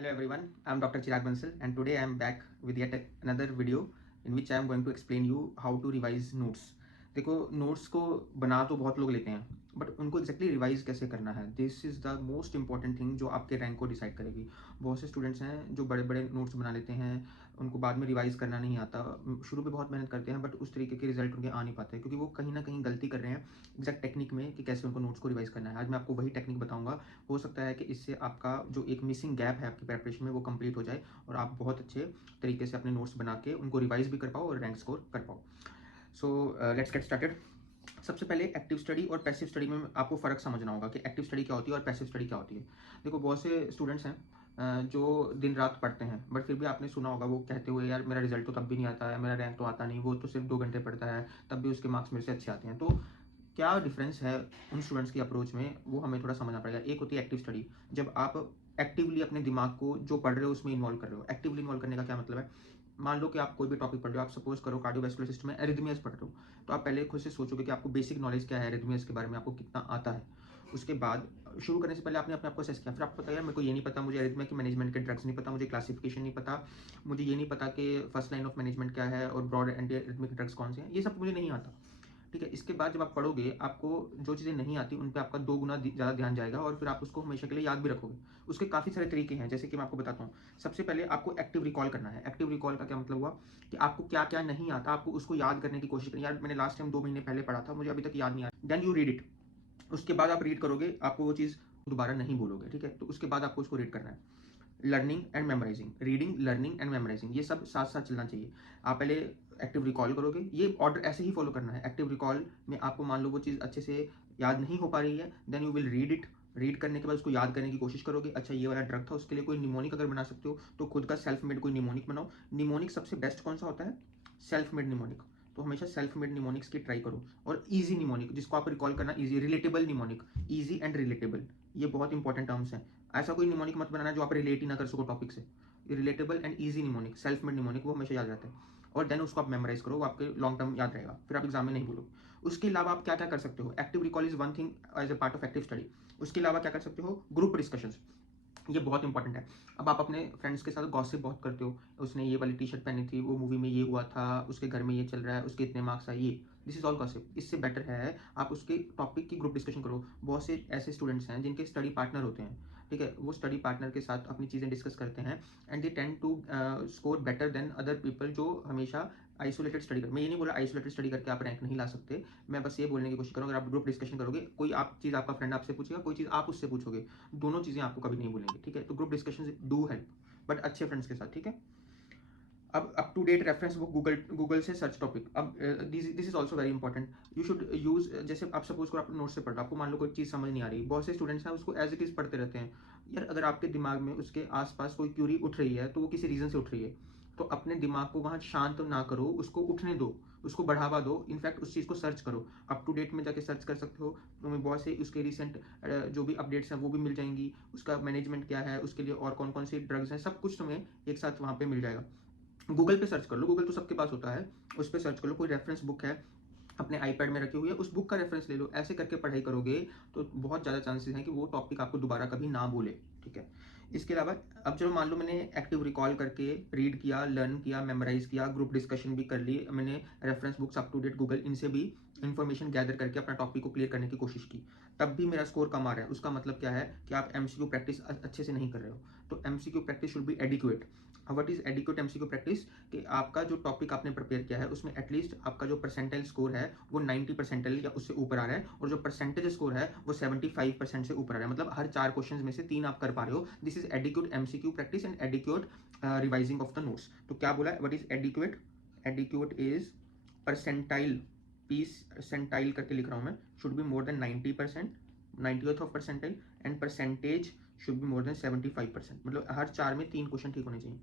Hello everyone, I am Dr. Chirag Bansal and today I am back with yet another video in which I am going to explain you how to revise notes. देखो notes को बना तो बहुत लोग लेते हैं but उनको exactly revise कैसे करना है, this is the most important thing जो आपके रैंक को डिसाइड करेगी। बहुत से स्टूडेंट्स हैं जो बड़े बड़े नोट्स बना लेते हैं, उनको बाद में रिवाइज करना नहीं आता। शुरू में बहुत मेहनत करते हैं बट उस तरीके के रिजल्ट उनके आ नहीं पाते क्योंकि वो कहीं ना कहीं गलती कर रहे हैं एग्जैक्ट टेक्निक में कि कैसे उनको नोट्स को रिवाइज करना है। आज मैं आपको वही टेक्निक बताऊंगा। हो सकता है कि इससे आपका जो एक मिसिंग गैप है आपकी प्रेपरेशन में वो कंप्लीट हो जाए और आप बहुत अच्छे तरीके से अपने नोट्स बना के उनको रिवाइज भी कर पाओ और रैंक स्कोर कर पाओ। So let's get started. सबसे पहले एक्टिव स्टडी और पैसिव स्टडी में आपको फ़र्क समझना होगा कि एक्टिव स्टडी क्या होती है और पैसिव स्टडी क्या होती है। देखो बहुत से स्टूडेंट्स हैं जो दिन रात पढ़ते हैं बट फिर भी आपने सुना होगा वो कहते हुए यार मेरा रिजल्ट तो तब भी नहीं आता है, मेरा रैंक तो आता नहीं, वो तो सिर्फ 2 घंटे पढ़ता है तब भी उसके मार्क्स मेरे से अच्छे आते हैं। तो क्या डिफरेंस है उन स्टूडेंट्स की अप्रोच में, वो हमें थोड़ा समझना पड़ेगा। एक होती है एक्टिव स्टडी, जब आप एक्टिवली अपने दिमाग को जो पढ़ रहे हो उसमें इन्वॉल्व कर रहे हो। एक्टिवली इन्वॉल्व करने का क्या मतलब है, मान लो कि आप कोई भी टॉपिक पढ़ रहे हो, आप सपोज करो कार्डियोवैस्कुलर सिस्टम में एरिथमियास पढ़ रहे हो, तो आप पहले खुद से सोचोगे कि आपको बेसिक नॉलेज क्या है एरिथमियास के बारे में, आपको कितना आता है। उसके बाद शुरू करने से पहले आपने अपने आप को असेस किया, फिर आपको पता है मेरे को ये नहीं पता, मुझे एरिथमिया की मैनेजमेंट के ड्रग्स नहीं पता, मुझे क्लासिफिकेशन नहीं पता, मुझे ये नहीं पता कि फर्स्ट लाइन ऑफ मैनेजमेंट क्या है और ब्रॉड एंटी एरिथमिक ड्रग्स कौन से हैं, ये सब मुझे नहीं आता। ठीक है, इसके बाद जब आप पढ़ोगे आपको जो चीज़ें नहीं आती उन पे आपका 2 गुना ज़्यादा ध्यान जाएगा और फिर आप उसको हमेशा के लिए याद भी रखोगे। उसके काफ़ी सारे तरीके हैं, जैसे कि मैं आपको बताता हूँ। सबसे पहले आपको एक्टिव रिकॉल करना है। एक्टिव रिकॉल का क्या मतलब हुआ कि आपको क्या क्या नहीं आता, आपको उसको याद करने की कोशिश करें। यार मैंने लास्ट टाइम 2 महीने पहले पढ़ा था, मुझे अभी तक याद नहीं आया। Then you read it. उसके बाद आप रीड करोगे, आपको वो चीज़ दोबारा नहीं बोलोगे। ठीक है, तो उसके बाद आपको उसको रीड करना है। Learning and memorising, reading learning and memorising, ये सब साथ साथ चलना चाहिए। आप पहले एक्टिव रिकॉल करोगे, ये ऑर्डर ऐसे ही फॉलो करना है। एक्टिव रिकॉल में आपको मान लो वो चीज़ अच्छे से याद नहीं हो पा रही है, then you will read it. Read करने के बाद उसको याद करने की कोशिश करोगे। अच्छा ये वाला ड्रग था, उसके लिए कोई निमोनिक अगर बना सकते हो तो खुद का सेल्फ मेड कोई निमोनिक बनाओ। निमोनिक सबसे बेस्ट कौन सा होता है, सेल्फ मेड निमोनिक। तो हमेशा सेल्फ मेड निमोनिक्स की ट्राई करो। और ईजी निमोनिक जिसको आप रिकॉल करना, easy relatable mnemonic, easy and relatable, ये बहुत इंपॉर्टेंट टर्म्स हैं। ऐसा कोई निमोनिक मत बनाना जो आप रिलेट ही ना कर सको टॉपिक से। Relatable and easy mnemonic, self made mnemonic, वो हमेशा याद रहता है। और देन उसको आप मेमोराइज करो, वो आपके लॉन्ग टर्म याद रहेगा, फिर आप एग्जाम में नहीं भूलोगे। उसके अलावा आप क्या क्या कर सकते हो, active recall is one thing as a part of active study. उसके अलावा क्या कर सकते हो, ग्रुप डिस्कशंस, ये बहुत इंपॉर्टेंट है। अब आप अपने फ्रेंड्स के साथ गॉसिप बहुत करते हो, उसने ये वाली टी शर्ट पहनी थी, वो मूवी में ये हुआ था, उसके घर में ये चल रहा है, उसके इतने मार्क्स आए, ये दिस इज ऑल गॉसिप। इससे बेटर है आप उसके टॉपिक की ग्रुप डिस्कशन करो। बहुत से ऐसे स्टूडेंट्स हैं जिनके स्टडी पार्टनर होते हैं। ठीक है, वो स्टडी पार्टनर के साथ अपनी चीज़ें डिस्कस करते हैं and they tend to score better than other people जो हमेशा आइसोलेटेड स्टडी कर। मैं ये नहीं बोला आइसोलेटेड स्टडी करके आप रैंक नहीं ला सकते, मैं बस ये बोलने की कोशिश करूँ, अगर आप ग्रुप डिस्कशन करोगे, कोई आप चीज़ आपका फ्रेंड आपसे पूछेगा, कोई चीज़ आप उससे पूछोगे, दोनों चीज़ें आपको कभी नहीं भूलेंगे। ठीक है, तो group discussion do help, but अच्छे फ्रेंड्स के साथ। ठीक है, अब up to date reference book, Google से सर्च टॉपिक। अब this is also very important, you should use. जैसे आप सपोज करो आप नोट से पढ़ रहे हो, आपको मान लो कोई चीज़ समझ नहीं आ रही, बहुत से स्टूडेंट्स हैं उसको एज इट इज़ पढ़ते रहते हैं। यार अगर आपके दिमाग में उसके आसपास कोई क्यूरी उठ रही है तो वो किसी रीज़न से उठ रही है, तो अपने दिमाग को वहाँ शांत ना करो, उसको उठने दो, उसको बढ़ावा दो, इनफैक्ट उस चीज़ को सर्च करो। अप टू डेट में जाके सर्च कर सकते हो, तुम्हें बहुत से उसके रिसेंट जो भी अपडेट्स हैं वो भी मिल जाएंगी, उसका मैनेजमेंट क्या है, उसके लिए और कौन कौन सी ड्रग्स हैं, सब कुछ तुम्हें एक साथ वहाँ पे मिल जाएगा। गूगल पे सर्च कर लो, गूगल तो सबके पास होता है, उस पर सर्च कर लो, कोई रेफरेंस बुक है अपने आईपैड में रखी हुई है, उस बुक का रेफरेंस ले लो। ऐसे करके पढ़ाई करोगे तो बहुत ज़्यादा चांसेस हैं कि वो टॉपिक आपको दोबारा कभी ना भूले। ठीक है, इसके अलावा अब चलो मान लो मैंने एक्टिव रिकॉल करके रीड किया, लर्न किया, मेमोराइज किया, ग्रुप डिस्कशन भी कर ली, मैंने reference books up to date Google इनसे भी इन्फॉर्मेशन गैदर करके अपना टॉपिक को क्लियर करने की कोशिश की, तब भी मेरा स्कोर कम आ रहा है। उसका मतलब क्या है कि आप एमसीक्यू प्रैक्टिस अच्छे से नहीं कर रहे हो। तो MCQ practice should be adequate. What is adequate MCQ practice, कि आपका जो टॉपिक आपने प्रिपेयर किया है उसमें एटलीस्ट आपका जो परसेंटाइल स्कोर है वो 90 परसेंटाइल या उससे ऊपर आ रहा है, और जो परसेंटेज स्कोर है वो 75% से ऊपर आ रहा है। मतलब हर 4 क्वेश्चन में से 3 आप कर पा रहे हो। This is adequate MCQ practice and adequate revising of the notes. तो क्या बोला, what is adequate, adequate is percentile, percentile करके लिख रहा हूँ मैं, should be more than 90%, 90th of percentile, and percentage should be more than 75%। मतलब हर 4 में 3 क्वेश्चन ठीक होने चाहिए।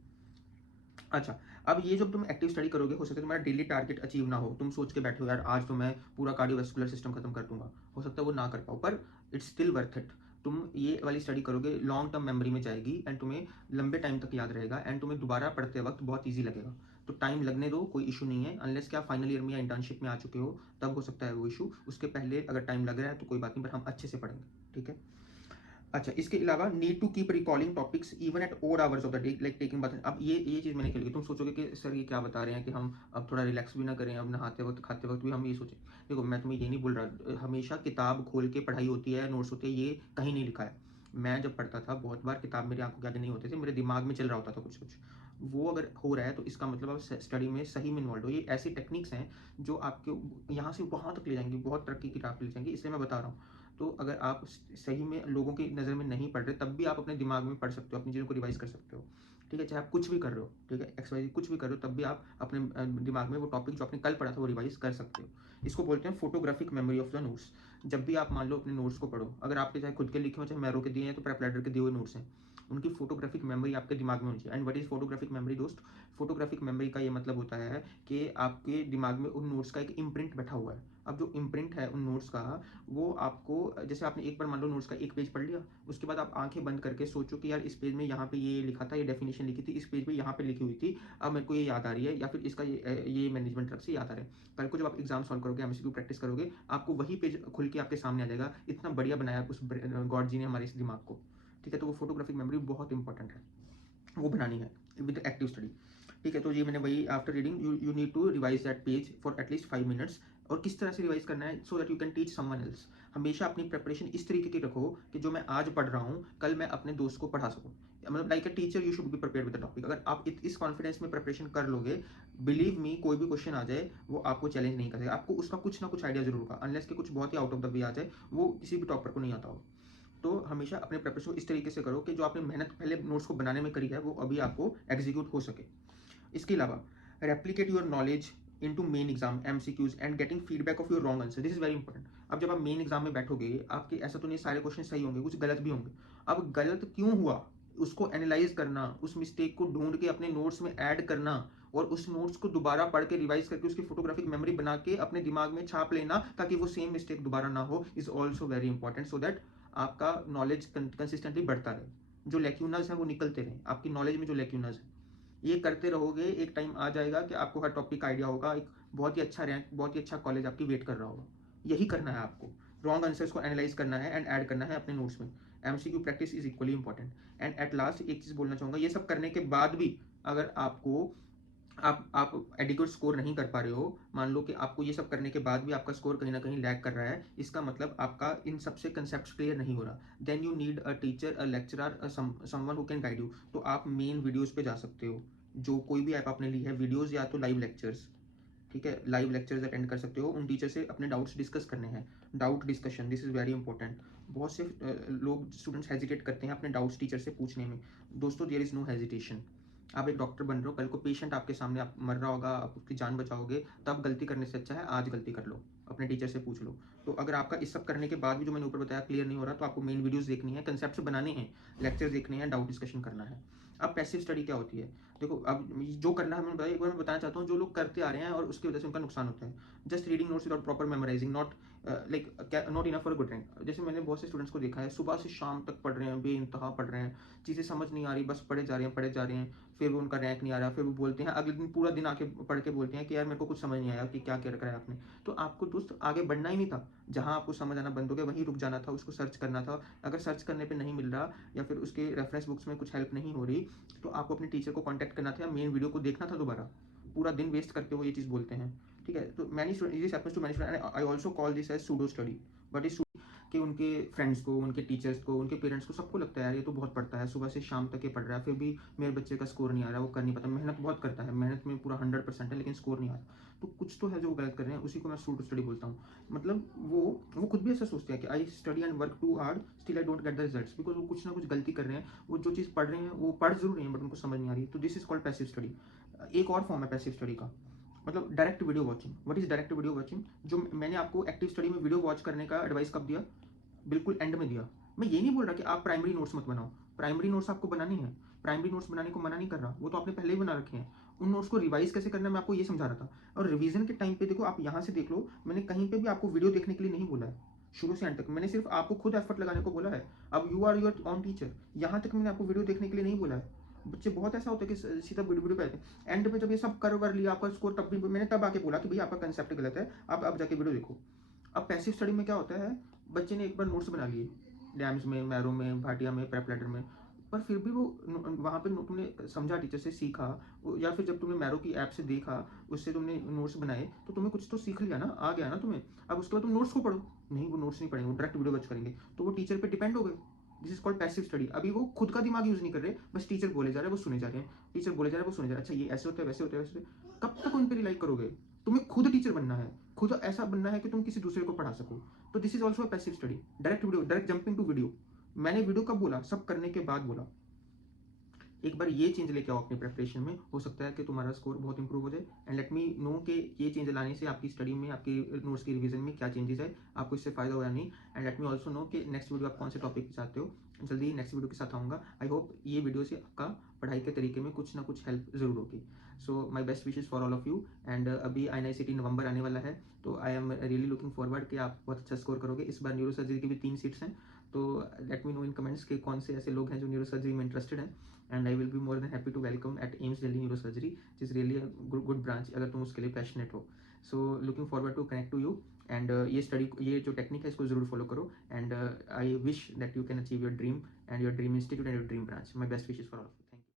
अच्छा, अब ये जब तुम एक्टिव स्टडी करोगे, हो सकता है तुम्हारा डेली टारगेट अचीव ना हो, तुम सोच के बैठे हो यार आज तो मैं पूरा कार्डियोवैस्कुलर सिस्टम खत्म कर दूंगा, हो सकता है वो ना कर पाओ, पर इट्स स्टिल वर्थ इट। तुम ये वाली स्टडी करोगे, लॉन्ग टर्म मेमोरी में जाएगी एंड तुम्हें लंबे टाइम तक याद रहेगा एंड तुम्हें दोबारा पढ़ते वक्त बहुत ईजी लगेगा। तो टाइम लगने दो, कोई इशू नहीं है, अनलेस कि आप फाइनल ईयर में या इंटर्नशिप में आ चुके हो, तब हो सकता है वो इशू। उसके पहले अगर टाइम लग रहा है तो कोई बात नहीं, पर हम अच्छे से पढ़ेंगे। ठीक है, अच्छा, इसके अलावा need to keep recalling topics even at odd hours of the day like taking bath. अब ये चीज़ मैंने खेली, तुम सोचोगे कि सर ये क्या बता रहे हैं कि हम अब थोड़ा रिलैक्स भी ना करें, अब नहाते वक्त खाते वक्त भी हम ये सोचें। देखो मैं तुम्हें ये नहीं बोल रहा हमेशा किताब खोल के पढ़ाई होती है, नोट्स होते हैं, ये कहीं नहीं लिखा है। मैं जब पढ़ता था बहुत बार किताब मेरी आंखों के आगे नहीं होते थे, मेरे दिमाग में चल रहा होता था कुछ कुछ। वो अगर हो रहा है तो इसका मतलब आप स्टडी में सही में इन्वॉल्व हो। ये ऐसी टेक्निक्स हैं जो आपके यहाँ से वहाँ तक ले जाएंगी, बहुत तरक्की की राह पे ले जाएंगी, इसलिए मैं बता रहा हूँ। तो अगर आप सही में लोगों की नज़र में नहीं पढ़ रहे तब भी आप अपने दिमाग में पढ़ सकते हो, अपनी चीज़ों को रिवाइज कर सकते हो। ठीक है, चाहे आप कुछ भी कर रहे हो, ठीक है, एक्स वाई कुछ भी कर रहे हो, तब भी आप अपने दिमाग में वो टॉपिक जो आपने कल पढ़ा था वो रिवाइज कर सकते हो। इसको बोलते हैं photographic memory of the notes. जब भी आप मान लो अपने नोट्स को पढ़ो, अगर आपके चाहे खुद के लिखे हो चाहे मैरो के दिए हैं तो प्रेप राइटर के दिए हुए नोट्स हैं, उनकी फोटोग्राफिक मेमोरी आपके दिमाग में होनी चाहिए। And what is photographic memory दोस्त? फोटोग्राफिक मेमोरी का ये मतलब होता है कि आपके दिमाग में उन नोट्स का एक इम्प्रिंट बैठा हुआ है। अब जो इम्प्रिंट है उन नोट्स का, वो आपको जैसे आपने एक बार मान लो नोट्स का एक पेज पढ़ लिया, उसके बाद आप आंखें बंद करके सोचो कि यार इस पेज में यहाँ पे ये लिखा था, ये डेफिनेशन लिखी थी, इस पेज पे यहाँ पे लिखी हुई थी, अब मेरे को ये याद आ रही है, या फिर इसका ये मैनेजमेंट ट्रक से याद आ रहा है। कल को जब आप एग्जाम सॉल्व करोगे, एमसीक्यू प्रैक्टिस करोगे, आपको वही पेज खुल के आपके सामने आ जाएगा। इतना बढ़िया बनाया उस गॉड जी ने हमारे इस दिमाग को। ठीक है, तो वो फोटोग्राफिक मेमोरी बहुत इंपॉर्टेंट है, वो बनानी है विद एक्टिव स्टडी। ठीक है, तो ये मैंने वही after reading you need to revise that page for at least 5 minutes. और किस तरह से रिवाइज करना है? So that you can teach someone else. हमेशा अपनी प्रिपरेशन इस तरीके की रखो कि जो मैं आज पढ़ रहा हूँ कल मैं अपने दोस्त को पढ़ा सकूँ। मतलब like a teacher you should be prepare with the topic. अगर आप इस कॉन्फिडेंस में प्रिपरेशन कर लोगे, बिलीव मी कोई भी क्वेश्चन आ जाए वो आपको चैलेंज नहीं करेगा। आपको उसका कुछ ना कुछ आइडिया जरूर होगा, अनलेस के कुछ बहुत ही आउट ऑफ द वे आ जाए, वो किसी भी टॉपर को नहीं आता हो। तो हमेशा अपने प्रिपरेशन को इस तरीके से करो कि जो आपने मेहनत पहले नोट्स को बनाने में करी है वो अभी आपको एग्जीक्यूट हो सके। इसके अलावा replicate your knowledge into main exam MCQs and getting feedback of your wrong answer, this is very important. अब जब आप मेन एग्जाम में बैठोगे, आपके ऐसा तो नहीं सारे क्वेश्चन सही होंगे, कुछ गलत भी होंगे। अब गलत क्यों हुआ उसको एनालाइज करना, उस मिस्टेक को ढूंढ के अपने नोट्स में ऐड करना, और उस नोट्स को दोबारा पढ़ के रिवाइज करके उसकी फोटोग्राफिक मेमोरी बना के अपने दिमाग में छाप लेना ताकि वो सेम मिस्टेक दोबारा ना हो, is also very important, so that आपका नॉलेज कंसिस्टेंटली बढ़ता रहे, जो लेक्यूनस है वो निकलते रहे, आपकी नॉलेज में जो लेक्यूनस है। ये करते रहोगे, एक टाइम आ जाएगा कि आपको हर टॉपिक का आइडिया होगा, एक बहुत ही अच्छा रैंक, बहुत ही अच्छा कॉलेज आपकी वेट कर रहा होगा। यही करना है आपको, रॉन्ग आंसर्स को एनालाइज करना है एंड ऐड करना है अपने नोट्स में। MCQ practice is equally important. And at last एक चीज़ बोलना चाहूँगा, ये सब करने के बाद भी अगर आपको आप एडिक्वेट स्कोर नहीं कर पा रहे हो, मान लो कि आपको ये सब करने के बाद भी आपका स्कोर कहीं ना कहीं लैग कर रहा है, इसका मतलब आपका इन सबसे कंसेप्ट क्लियर नहीं हो रहा। Then you need a teacher, a lecturer, someone who can guide you. तो आप मेन वीडियोस पे जा सकते हो, जो कोई भी ऐप आपने ली है, वीडियोस या तो लाइव लेक्चर्स। ठीक है, लाइव लेक्चर्स अटेंड कर सकते हो, उन टीचर से अपने डाउट्स डिस्कस करने हैं। Doubt discussion, this is very important. बहुत से लोग स्टूडेंट्स हेजिटेट करते हैं अपने डाउट्स टीचर से पूछने में। दोस्तों देयर इज़ नो हेजिटेशन। आप एक डॉक्टर बन रहे हो, कल को पेशेंट आपके सामने आप मर रहा होगा, आप उसकी जान बचाओगे, तब गलती करने से अच्छा है आज गलती कर लो, अपने टीचर से पूछ लो। तो अगर आपका इस सब करने के बाद भी जो मैंने ऊपर बताया क्लियर नहीं हो रहा, तो आपको मेन वीडियोस देखनी है, कंसेप्ट बनाने हैं, लेक्चर देखने हैं, डाउट डिस्कशन करना है। अब पैसिव स्टडी क्या होती है? देखो अब जो करना है मैंने एक बार मैं बताना चाहता हूँ, जो लोग करते आ रहे हैं और उसकी वजह से उनका नुकसान होता है। Just reading notes without proper memorising, not not enough for good rank. जैसे मैंने बहुत से स्टूडेंट्स को देखा है, सुबह से शाम तक पढ़ रहे हैं, बेइंतहा पढ़ रहे हैं, चीज़ें समझ नहीं आ रही, बस पढ़े जा रहे हैं पढ़े जा रहे हैं, फिर वो उनका रैंक नहीं आ रहा, फिर वो बोलते हैं अगले दिन पूरा दिन आके पढ़ के बोलते हैं कि यार मेरे को कुछ समझ नहीं आया कि क्या क्या रखा है आपने। तो आपको दोस्त आगे बढ़ना ही नहीं था, जहाँ आपको समझ आना बंद हो गया वहीं रुक जाना था, उसको सर्च करना था। अगर सर्च करने पे नहीं मिल रहा या फिर उसके रेफरेंस बुक्स में कुछ हेल्प नहीं हो रही, तो आपको अपने टीचर को कॉन्टैक्ट करना था, मेन वीडियो को देखना था दोबारा। पूरा दिन वेस्ट करके वो ये चीज़ बोलते हैं। ठीक है, तो many this happens to many student, I also call this as pseudo study. But is कि उनके फ्रेंड्स को, उनके टीचर्स को, उनके पेरेंट्स को, सबको लगता है यार ये तो बहुत पढ़ता है, सुबह से शाम तक ये पढ़ रहा है, फिर भी मेरे बच्चे का स्कोर नहीं आ रहा, वो कर नहीं पाता, मेहनत बहुत करता है, मेहनत में पूरा 100% है लेकिन स्कोर नहीं आ रहा। तो कुछ तो है जो वो गलत कर रहे हैं, उसी को मैं सूडो स्टडी बोलता हूँ। मतलब वो खुद भी ऐसा सोचते हैं कि I study and work too hard still I don't get the results, because वो कुछ ना कुछ गलती कर रहे हैं, वो जो चीज़ पढ़ रहे हैं वो पढ़ जरूर रहे हैं बट उनको समझ नहीं आ रही। तो this is called passive study. एक और फॉर्म है पैसिव स्टडी का, मतलब direct video watching. What is direct video watching? जो मैंने आपको एक्टिव स्टडी में वीडियो वॉच करने का एडवाइस कब दिया? बिल्कुल एंड में दिया। मैं ये नहीं बोल रहा कि आप प्राइमरी नोट्स मत बनाओ, प्राइमरी नोट्स आपको बनानी है, प्राइमरी नोट्स बनाने को मना नहीं कर रहा, वो तो आपने पहले ही बना रखे हैं। उन नोट्स को रिवाइज कैसे करना है मैं आपको ये समझा रहा था। और रिवीजन के टाइम पे देखो, आप यहाँ से देख लो, मैंने कहीं पे भी आपको वीडियो देखने के लिए नहीं बोला है, शुरू से एंड तक मैंने सिर्फ आपको खुद एफर्ट लगाने को बोला है। अब you are your own teacher, यहाँ तक मैंने आपको वीडियो देखने के लिए नहीं बोला है। बच्चे बहुत ऐसा होता है कि सीधा वीडियो पे आते हैं, एंड पे जब ये सब कर लिया आपका स्कोर, तब भी मैंने तब आके बोला कि भैया आपका कंसेप्ट गलत है, आप अब जाके वीडियो देखो। अब पैसिव स्टडी में क्या होता है, बच्चे ने एक बार नोट्स बना लिए, डैम्स में, मैरो में, भाटिया में, प्रेप लैडर में, पर फिर भी वो वहाँ पे तुमने समझा, टीचर से सीखा, या फिर जब तुमने मैरो की ऐप से देखा, उससे तुमने नोट्स बनाए, तो तुम्हें कुछ तो सीख लिया ना, आ गया ना तुम्हें। अब उसके बाद तुम नोट्स को पढ़ो, नहीं वो नोट्स नहीं पढ़ेंगे, वो डायरेक्ट वीडियो वॉच करेंगे, तो वो टीचर पे डिपेंड हो गए। This is called passive study. अभी वो खुद का दिमाग यूज नहीं कर रहे, बस टीचर बोले जा रहे हैं, वो सुने जा रहे हैं, टीचर बोले जा रहे हैं, वो सुने जा रहे हैं, अच्छा ये ऐसे होता है, वैसे होता है, वैसे। कब तक उन पर रिलाई करोगे? तुम्हें खुद टीचर बनना है, खुद ऐसा बनना है कि तुम किसी दूसरे को पढ़ा सको। तो this is also passive study. Direct video, direct jumping to video. मैंने वीडियो कब बोला? सब करने के बाद बोला। एक बार ये चेंज लेके आओ अपनी प्रिपरेशन में, हो सकता है कि तुम्हारा स्कोर बहुत इंप्रूव हो जाए। एंड लेट मी नो कि ये चेंज लाने से आपकी स्टडी में, आपकी नोट्स की रिवीजन में क्या चेंजेस है, आपको इससे फायदा हो या नहीं। And let me also know कि नेक्स्ट वीडियो आप कौन से टॉपिक पे चाहते हो। जल्दी नेक्स्ट वीडियो के साथ आऊँगा। आई होप ये वीडियो से आपका पढ़ाई के तरीके में कुछ ना कुछ हेल्प जरूर होगी। So my best wishes for all of you. And अभी INICET नवंबर आने वाला है, तो I am really looking forward कि आप बहुत अच्छा स्कोर करोगे। इस बार न्यूरो सर्जरी की भी 3 सीट्स हैं, तो let me know in comments कि कौन से ऐसे लोग हैं जो न्यूरो सर्जरी में इंटरेस्टेड हैं। And I will be more than happy to welcome at AIIMS Delhi neuro surgery, is really good branch अगर तुम उसके लिए पैशनेट हो। So looking forward to connect to you. And ये जो टेक्निक है इसको जरूर फॉलो करो। And I wish that you can achieve your dream and your dream institute and your dream branch. My best wishes for all.